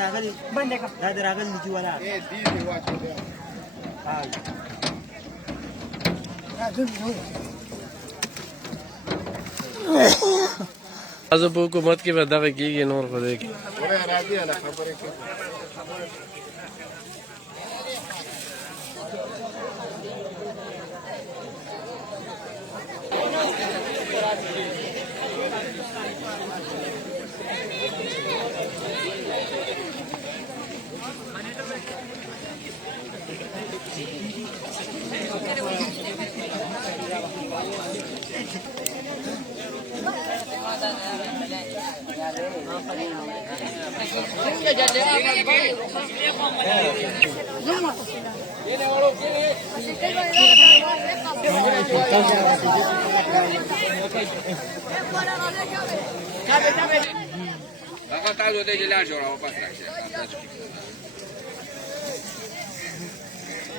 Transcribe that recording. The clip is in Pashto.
रागल बंद का दादा रागल नीचे वाला ए दी देवा छोड़ हां आज په حکومت کې به دغه کېږي نور خو دی راځي له خبرې کې Acá está lo de la llora, va a pasar.